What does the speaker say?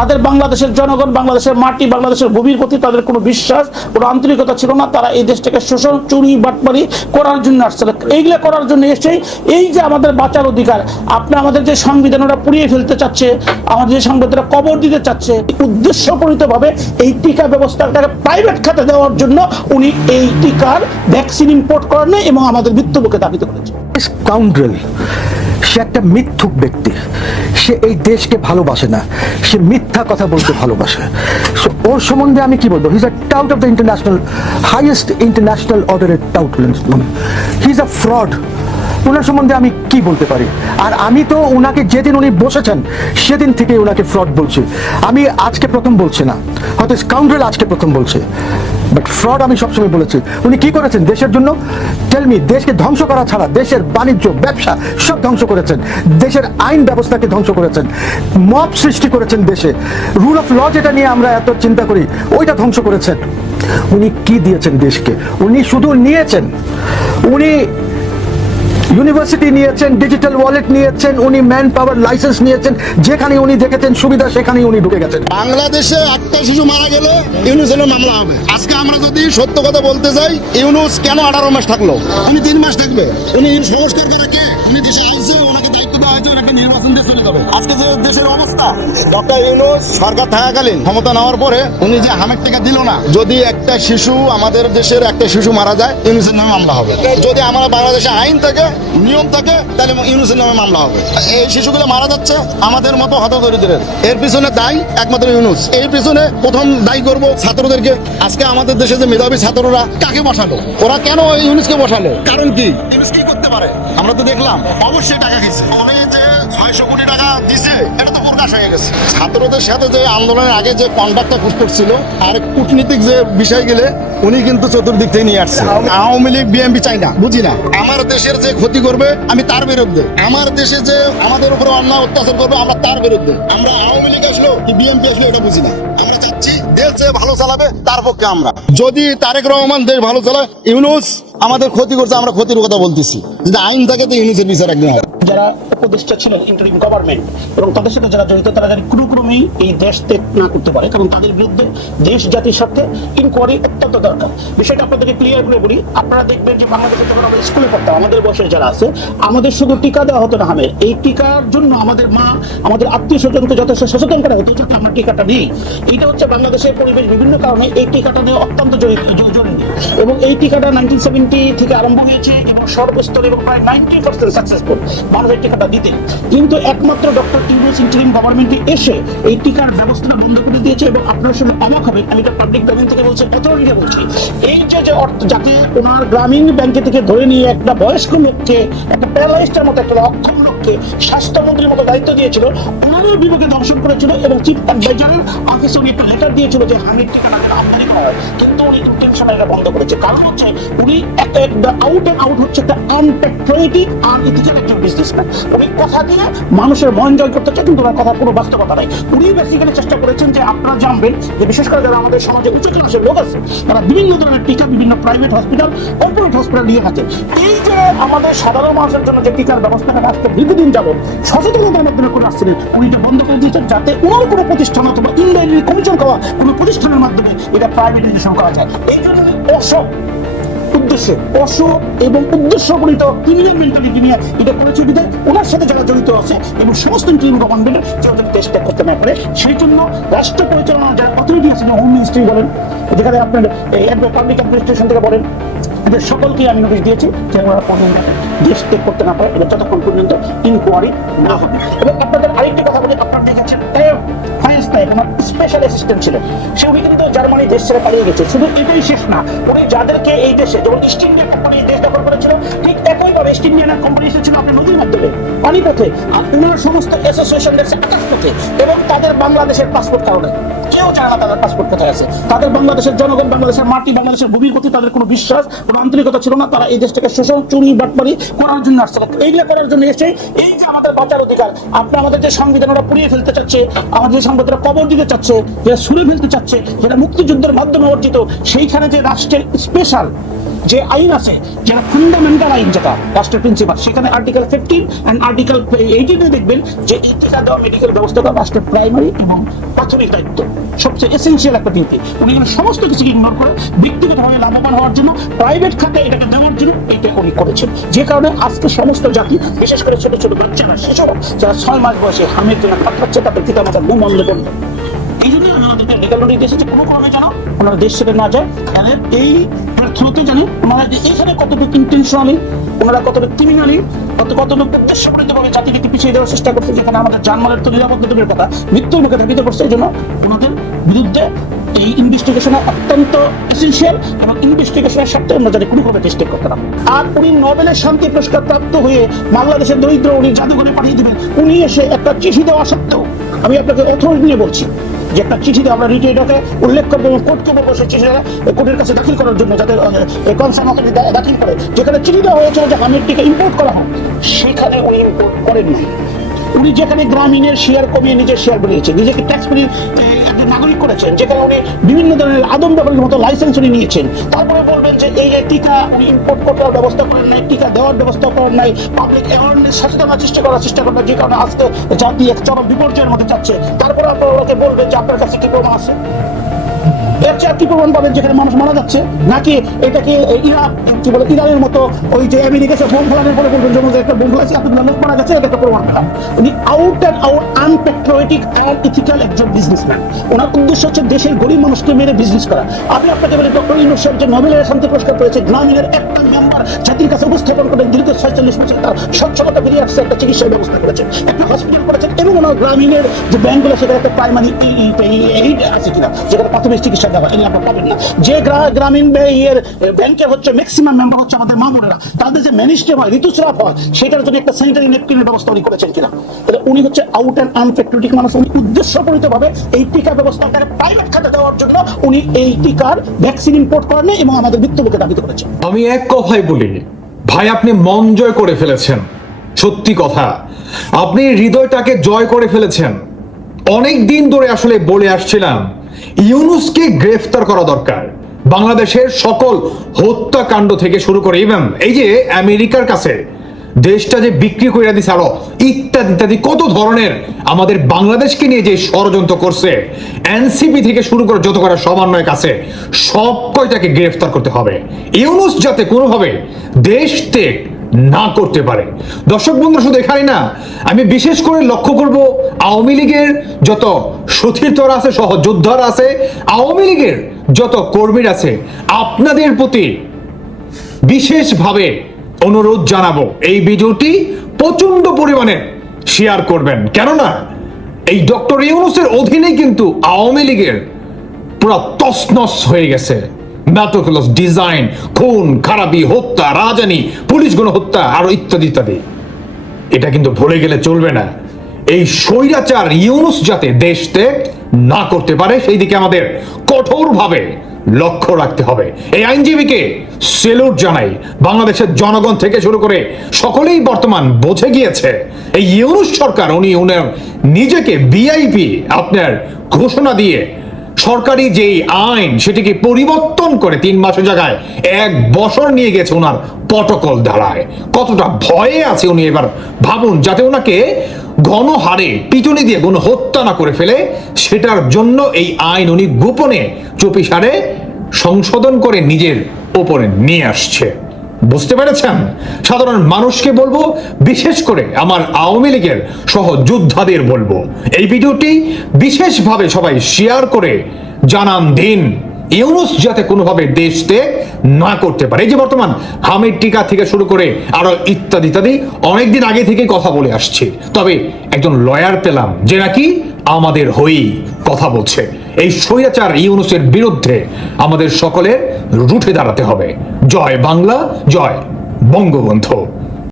তাদের বাংলাদেশের জনগণ, বাংলাদেশের মাটি, বাংলাদেশের ভূমির প্রতি তাদের কোনো বিশ্বাস, কোনো আন্তরিকতা ছিল না। তারা এই দেশটাকে শোষণ, চুরি, বাটপারি করার জন্য আসছিল। এইগুলো করার জন্য এসেই এই যে আমাদের বাঁচার অধিকার, আপনি আমাদের যে সংবিধান ওরা পুড়িয়ে ফেলতে চাচ্ছে, আমাদের যে সংবিধানটা কবর দিতে চাচ্ছে, উদ্দেশ্যপ্রণীতভাবে এই টিকা ব্যবস্থাটাকে প্রাইভেট খাতে দেওয়ার জন্য উনি এই টিকার ভ্যাকসিন ইম্পোর্ট করেন না এবং আমাদের মৃত্যুমুখে দাবিত করেছে। স্কাউন্ড্রেল, সে একটা মিথ্যুক ব্যক্তি, সে এই দেশকে ভালোবাসে না, সে মিথ্যা কথা বলতে ভালোবাসে। সো ওর সম্বন্ধে আমি কি বলবো? He is a tout of the international, highest international অর্ডারের tout. He is a fraud. ওনার সম্বন্ধে আমি কি বলতে পারি? আর আমি তো ওনাকে যেদিন উনি বসেছেন সেদিন থেকে ওনাকে ফ্রড বলছি। আমি আজকে প্রথম বলছি না, হয়তো স্কাউন্ড্রেল আজকে প্রথম বলছে, বাট ফ্রড আমি সবসময় বলেছি। উনি কি করেছেন দেশের জন্য? Tell me. দেশকে ধ্বংস করা ছাড়া দেশের বাণিজ্য, ব্যবসা সব ধ্বংস করেছেন, দেশের আইন ব্যবস্থাকে ধ্বংস করেছেন, মব সৃষ্টি করেছেন দেশে, রুল অফ ল যেটা নিয়ে আমরা এত চিন্তা করি ওইটা ধ্বংস করেছেন। উনি কি দিয়েছেন দেশকে? উনি শুধু নিয়েছেন, উনি ইউনিভার্সিটি নিয়েছেন, ডিজিটাল ওয়ালেট নিয়েছেন, উনি ম্যান পাওয়ার লাইসেন্স নিয়েছেন, যেখানে উনি দেখেছেন সুবিধা সেখানেই উনি ঢুকে গেছেন। বাংলাদেশে একটা শিশু মারা গেলে ইউনুসের মামলা হবে। আজকে আমরা যদি সত্য কথা বলতে চাই, ইউনুস কেন 18 মাস থাকলো? উনি 3 মাস থাকবে। উনি সংস্কার করে কে? উনি দেশে আইছে, ওনাকে দায়িত্ব দেওয়া হয়েছে, ওনাকে নির্বাচন দিয়ে চলে যাবে। আজকে যে দেশের অবস্থা, ডক্টর ইউনুস সরকার থাকাকালীন ক্ষমতা নেওয়ার পরে উনি যে হামের টাকা দিল না, যদি একটা শিশু, আমাদের দেশের একটা শিশু মারা যায়, ইউনুসের নামে মামলা হবে। যদি আমরা বাংলাদেশে আইন থাকে, নিয়ম থাকে, তাহলে ইউনুসের নামে মামলা হবে। এই শিশুগুলো মারা যাচ্ছে আমাদের মতো হতদরিদ্রের, এর পিছনে দায়ী একমাত্র ইউনুস। এই পিছনে প্রথম দায়ী করব ছাত্রদেরকে। আজকে আমাদের দেশে যে মেধাবী ছাত্ররা কাকে বসালো? ওরা কেন ইউনুসকে বসালো? কারণ কি? ইউনুস কি করতে পারে? আমরা তো দেখলাম অবশ্যই টাকা খেয়েছে। উনি যে 600 কোটি টাকা দিছে এটা তো প্রকাশ হয়ে গেছে। ছাত্রদের সাথে যে আন্দোলনের আগে যে কন্ট্যাক্টটা করছিল আর কূটনীতিক যে বিষয় গেলে উনি কিন্তু চতুর্দিক থেকে নিয়ে আসছে। আওয়ামী লীগ, বিএনপি চাই না, বুঝি না। আমার দেশের যে ক্ষতি করবে আমি তার বিরুদ্ধে, আমার দেশে যে আমাদের উপরে অন্যায় অত্যাচার করবে আমরা তার বিরুদ্ধে। আমরা আওয়ামী লীগ আসলো কি বিএনপি আসলো এটা বুঝি না। আমরা চাচ্ছি দেশ যে ভালো চালাবে তার পক্ষে আমরা। যদি তারেক রহমান দেশ ভালো চালায়, ইউনুস আমাদের ক্ষতি করছে, আমরা ক্ষতির কথা বলতেছি। যদি আইন থাকে তো ইউনুসের বিচার একদিন হবে। যারা উপদেষ্টা ছিলেন ইন্টারিম গভর্নমেন্ট এবং তাদের সাথে যারা জড়িত, তারা যেন কোনোক্রমেই এই দেশ ত্যাগ না করতে পারে, কারণ তাদের বিরুদ্ধে দেশ জাতির স্বার্থে ইনকোয়ারি অত্যন্ত দরকার। বিষয়টা আপনাদেরকে ক্লিয়ার করে বলি। আপনারা দেখবেন যে বাংলাদেশে যখন আমরা স্কুলে পড়তাম, আমাদের বয়সের যারা আছে, আমাদের শুধু টিকা দেওয়া হতো না হামে। এই টিকার জন্য আমাদের মা, আমাদের আত্মীয় স্বজনকে যথেষ্ট সচেতন করা হতো যাতে আমরা টিকাটা নিই। এইটা হচ্ছে বাংলাদেশের পরিবেশ বিভিন্ন কারণে এই টিকাটা নেওয়া অত্যন্ত জরুরি এবং এই টিকাটা 1970 থেকে আরম্ভ হয়েছে এবং সর্বস্তরে এবং প্রায় 90% সাকসেসফুল মানুষের টিকাটা দিতে। কিন্তু একমাত্র ডক্টর ইউনুস ইন্টারিম গভর্নমেন্টে এসে এই টিকার ব্যবস্থাটা বন্ধ করে দিয়েছে এবং আপনার সঙ্গে অবাক হবে, আমি এটা পাবলিক ডোমেইন থেকে বলছি, অথরিটিতে বলছি, এই যে অর্থ যাতে ওনার গ্রামীণ ব্যাংকে থেকে ধরে নিয়ে একটা বয়স্ক লোককে, একটা প্যারালাইজডের মতো, একটা অক্ষম লোককে স্বাস্থ্যমন্ত্রীর মতো দায়িত্ব দিয়েছিল, ওনারও বিভাগে দর্শন করেছিল এবং চিফ অ্যাডভাইজারের অফিসে উনি একটা লেটার দিয়েছিল যে হামির টিকা না আমদানি করা হয়, কিন্তু উনি ইন্টেনশনালি এটা বন্ধ করেছে। কারণ হচ্ছে উনি একটা আউট অ্যান্ড আউট হচ্ছে একটা আনপ্যাট্রিয়টিক, আনইথিক্যাল একজন বিজনেসম্যান। উনি কথা দিয়ে মানুষের মন জয় করতে চায়, কিন্তু ওনার কথার কোনো বাস্তবতা নাই। উনি বেসিক্যালি চেষ্টা করেছেন যে আপনারা জানবেন যে বিশেষ করে যারা আমাদের সমাজে উচ্চ ক্লাসের লোক আছে, তারা বিভিন্ন ধরনের টিকা বিভিন্ন প্রাইভেট হসপিটাল, কর্পোরেট হসপিটাল নিয়ে থাকেন। এই যে আমাদের সাধারণ মানুষের জন্য যে টিকার ব্যবস্থাটা আজকে দীর্ঘদিন যাবত সচেতনতার মাধ্যমে করে আসছিলেন, উনি এটা বন্ধ করে দিয়েছেন যাতে অন্য কোনো প্রতিষ্ঠান অথবা ইনডাইরেক্টলি কমিশন খাওয়া কোনো প্রতিষ্ঠানের মাধ্যমে এটা প্রাইভেটাইজেশন করা যায়। এই জন্য এবং উদ্দেশ্যপ্রণীত ক্রিমিনাল মেন্টালিটি নিয়ে এটা করেছে। বিধায় ওনার সাথে যারা জড়িত আছে এবং সমস্ত ইন্টারিম গভর্নমেন্টের যেহেতু দেশ ত্যাগ করতে না পারে, সেই জন্য রাষ্ট্র পরিচালনার যারা অথরিটি আছে, হোম মিনিস্ট্রি বলেন, যেখানে আপনার পাবলিক অ্যাডমিনিস্ট্রেশন থেকে বলেন, এদের সকলকে আমি নোটিশ দিয়েছি যে ওরা পর্যন্ত দেশ ত্যাগ করতে না পারে এটা যতক্ষণ পর্যন্ত ইনকোয়ারি না হবে। এবং আপনাদের আরেকটি কথা বলি, আপনারা দেখেছেন স্পেশাল অ্যাসিস্ট্যান্ট ছিলেন, সে উনি কিন্তু জার্মানি দেশ ছেড়ে পালিয়ে গেছে। শুধু এটাই শেষ না, উনি যাদেরকে এই দেশে যেমন ইস্ট ইন্ডিয়া কোম্পানি দেশ দখল করেছিল, ঠিক একইভাবে ইস্ট ইন্ডিয়ান কোম্পানি এসেছিল আপনার নদীর মাধ্যমে পানিপথে, আর ওনার সমস্ত অ্যাসোসিয়েশন দেখছে আকাশপথে, এবং তাদের বাংলাদেশের পাসপোর্ট কারণে কেউ চায় না তাদের পাসপোর্ট কোথায় আছে। তাদের বাংলাদেশের জনগণ, বাংলাদেশের মাটি, বাংলাদেশের ভূমির প্রতি তাদের কোনো বিশ্বাস, কোনো আন্তরিকতা ছিল না। তারা এই দেশটাকে শোষণ, চুরি, বাটপারি করার জন্য আসছিল। এইগুলো করার জন্য এসে এই যে আমাদের বাঁচার অধিকার, আপনি আমাদের যে সংবিধান ওরা পুড়িয়ে ফেলতে চাচ্ছে, আমাদের যে সংবিধানটা কবর দিতে চাচ্ছে, যেটা ছুঁড়ে ফেলতে চাচ্ছে, যেটা মুক্তিযুদ্ধের মাধ্যমে অর্জিত, সেইখানে যে রাষ্ট্রের স্পেশাল যে আইন আছে, যেটা ফান্ডামেন্টাল আইন, যেটা রাষ্ট্রের প্রিন্সিপাল, সেখানে আর্টিকেল 15 এন্ড আর্টিকেল 18 দেখবেন যে এই টিকা দেওয়া মেডিকেল ব্যবস্থা রাষ্ট্রের প্রাইমারি এবং প্রাথমিক দায়িত্ব, সবচেয়ে এসেনশিয়াল একটা ডিউটি। উনি এখানে সমস্ত কিছুকে ইগনোর করে ব্যক্তিগতভাবে লাভবান হওয়ার জন্য, প্রাইভেট খাতে এটাকে দেওয়ার জন্য এইটা উনি করেছেন। যে কারণে আজকে সমস্ত জাতি, বিশেষ করে ছোট ছোট বাচ্চারা, শিশুরা যারা 6 মাস বয়সে হামের জন্য খাচ্ছে, তাদের টিকা মাথার মুখ বন্ধ করবে। এই জন্য আমি আমাদেরকে লেগাল নোটিশ দিয়েছি যে কোনো ক্রমে যেন ওনারা দেশ ছেড়ে না যায়। তাদের এই থ্রুতে জানি ওনারা যে এখানে কতটুকু ইন্টেনশনালি, ওনারা কতটুকু ক্রিমিনালি, কতটুকু উদ্দেশ্যপরিতভাবে জাতিকে পিছিয়ে দেওয়ার চেষ্টা করছে, যেখানে আমাদের জানমালের তো নিরাপত্তা দূরের কথা, মৃত্যুর মুখে ধাবিত করছে। এই জন্য ওনাদের বিরুদ্ধে এই ইনভেস্টিগেশন অত্যন্ত এসেনশিয়াল, এবং ইনভেস্টিগেশনের সাথে আমরা জানি কোনো ভাবে টেস্ট করতে না। আর উনি নোবেলের শান্তি পুরস্কার প্রাপ্ত হয়ে বাংলাদেশের দরিদ্র উনি জাদুঘরে পাঠিয়ে দিবেন, উনি এসে একটা চিঠি দেওয়া সত্ত্বেও, আমি আপনাকে অথরিটি নিয়ে বলছি যে একটা চিঠি আমরা রিটেডকে উল্লেখ করবো এবং কোর্টকে বলবো সেই চিঠিটা কোর্টের কাছে দাখিল করার জন্য, যাতে কনসার্ন অথরিটি দাখিল করে, যেখানে চিঠি দেওয়া হয়েছিল যে হামের টিকা ইম্পোর্ট করা হয়, সেখানে উনি ইম্পোর্ট করেন নাই। উনি যেখানে গ্রামীণের শেয়ার কমিয়ে নিজের শেয়ার বাড়িয়েছেন, নিজেকে ট্যাক্স পেয়ে একজন নাগরিক করেছেন, যেখানে উনি বিভিন্ন ধরনের আদম ব্যাপারের মতো লাইসেন্স উনি নিয়েছেন, তারপরে বলবেন যে এই টিকা উনি ইম্পোর্ট করার ব্যবস্থা করেন নাই, টিকা দেওয়ার ব্যবস্থা করেন নাই, পাবলিক অ্যাওয়ারনেস সচেতনতা চেষ্টা করেন, যে কারণে আজকে জাতি এক চরম বিপর্যয়ের মধ্যে যাচ্ছে। তারপরে আপনারা ওনাকে বলবেন যে আপনার কাছে কি প্রমাণ আছে? এর চেয়ে কি প্রমাণ পাবেন যেখানে মানুষ মারা যাচ্ছে? নাকি এটাকে ইরাক, কি বলে, ইরানের মতো ওই যে আমেরিকা বোম ফেলানোর পরে বলবেন যে একটা বোম ফেলাচ্ছে, আপনার লোক মারা যাচ্ছে, এটা একটা প্রমাণ পেলাম। উনি out and out আনপ্যাট্রিয়টিক and ethical একজন বিজনেসম্যান। ওনার উদ্দেশ্য হচ্ছে দেশের গরিব মানুষকে মেরে বিজনেস করা। আমি আপনাকে বলি, ডক্টর ইউনূস সাহেব যে নোবেলের শান্তি পুরস্কার পেয়েছে, গ্রামীণের একটা মেম্বার জাতির কাছে উপস্থাপন করে দীর্ঘ 46 বছর তার সচ্ছলতা বেরিয়ে আসছে, একটা চিকিৎসার ব্যবস্থা করেছেন, একটা হসপিটাল করেছেন, এবং ওনার গ্রামীণের যে ব্যাংকগুলো, সেখানে একটা প্রাইমারি এইড আছে কিনা, যেখানে প্রাথমিক চিকিৎসা দেওয়া, এগুলো আপনার পাবেন না। যে গ্রামীণ ব্যাংকের হচ্ছে ম্যাক্সিমাম মেম্বার হচ্ছে আমাদের মা বোনেরা, তাদের যে ম্যানেজমেন্ট হয়, ঋতুস্রাব হয়, সেটার জন্য একটা স্যানিটারি ন্যাপকিনের ব্যবস্থা উনি করেছেন কিনা। তাহলে উনি হচ্ছে আউট অ্যান্ড আনপ্যাট্রিয়টিক মানুষ। উনি উদ্দেশ্যপরিতভাবে এই টিকা ব্যবস্থা প্রাইভেট খাতে দেওয়ার জন্য উনি এই টিকার ভ্যাকসিন ইম্পোর্ট করেন এবং আমাদের মৃত্যুকে দাবিত করেছেন। আমি এক কথাই বলি, ভাই আপনি মন জয় করে ফেলেছেন। সত্যি কথা, আপনি হৃদয়টাকে জয় করে ফেলেছেন। অনেক দিন ধরে আসলে বলে আসছিলাম ইউনূসকে গ্রেফতার করা দরকার। বাংলাদেশের সকল হত্যাকাণ্ড থেকে শুরু করে ইভেন এই যে আমেরিকার কাছে দেশটা যে বিক্রি করে দিছে, আরো ইত্যাদি ইত্যাদি কত ধরনের আমাদের বাংলাদেশকে নিয়ে যে ষড়যন্ত্র করছে, এনসিপি থেকে শুরু করে যত করা সমন্বয় কাছে সব কয়টাকে গ্রেফতার করতে হবে। ইউনূস যাতে কোনোভাবে দেশ ত্যাগ না করতে পারে। দর্শক বন্ধু, শুধু এখানে না, আমি বিশেষ করে লক্ষ্য করব আওয়ামী লীগের যত সতীর্থরা আছে, সহযোদ্ধারা আছে, আওয়ামী লীগের যত কর্মীরা আছে, আপনাদের প্রতি বিশেষভাবে অনুরোধ জানাবো এই ভিডিওটি প্রচন্ড পরিমাণে শেয়ার করবেন। কেননা এই ডক্টর ইউনূসের অধীনে কিন্তু আওয়ামী লীগের পুরো তছনছ হয়ে গেছে। ম্যাটোকুলাস ডিজাইন, খুন খারাপি, হত্যা, রাজানি, পুলিশ গণহত্যা, আরো ইত্যাদি ইত্যাদি। এটা কিন্তু ভুলে গেলে চলবে না। এই স্বৈরাচার ইউনূস যাতে দেশ ত্যাগ না করতে পারে, সেই দিকে আমাদের কঠোরভাবে লক্ষ্য রাখতে হবে। এই আইনজীবীকে সেলুট জানাই। বাংলাদেশের জনগণ থেকে শুরু করে সকলেই বর্তমান বুঝে গিয়েছে এই ইউনূস সরকার, উনি উনার নিজেকে ভিআইপি আপনার ঘোষণা দিয়ে সরকারি যেই আইন সেটিকে পরিবর্তন করে 3 মাসের জায়গায় 1 বছর নিয়ে গেছে ওনার প্রটোকল দ্বারায়। কতটা ভয়ে আছে উনি, এবার ভাবুন, যাতে ওনাকে গণহারে পিটুনি দিয়ে কোনো হত্যা না করে ফেলে, সেটার জন্য এই আইন উনি গোপনে চুপিসারে সংশোধন করে নিজের ওপরে নিয়ে আসছে। বুঝতে পেরেছেন? সাধারণ মানুষকে বলবো, বিশেষ করে আমার আওয়ামী লীগের সহযোদ্ধাদের বলবো, এই ভিডিওটি বিশেষভাবে সবাই শেয়ার করে জানান দিন ইউনূস যাতে কোনোভাবে দেশ ত্যাগ না করতে পারে। এই যে বর্তমান হামের টিকা থেকে শুরু করে আরো ইত্যাদি ইত্যাদি অনেকদিন আগে থেকে কথা বলে আসছে, তবে একজন লয়ার পেলাম যে নাকি আমাদের হয়েই কথা বলছে। এই স্বৈরাচার ইউনূসের বিরুদ্ধে আমাদের সকলের রুখে দাঁড়াতে হবে। জয় বাংলা, জয় বঙ্গবন্ধু।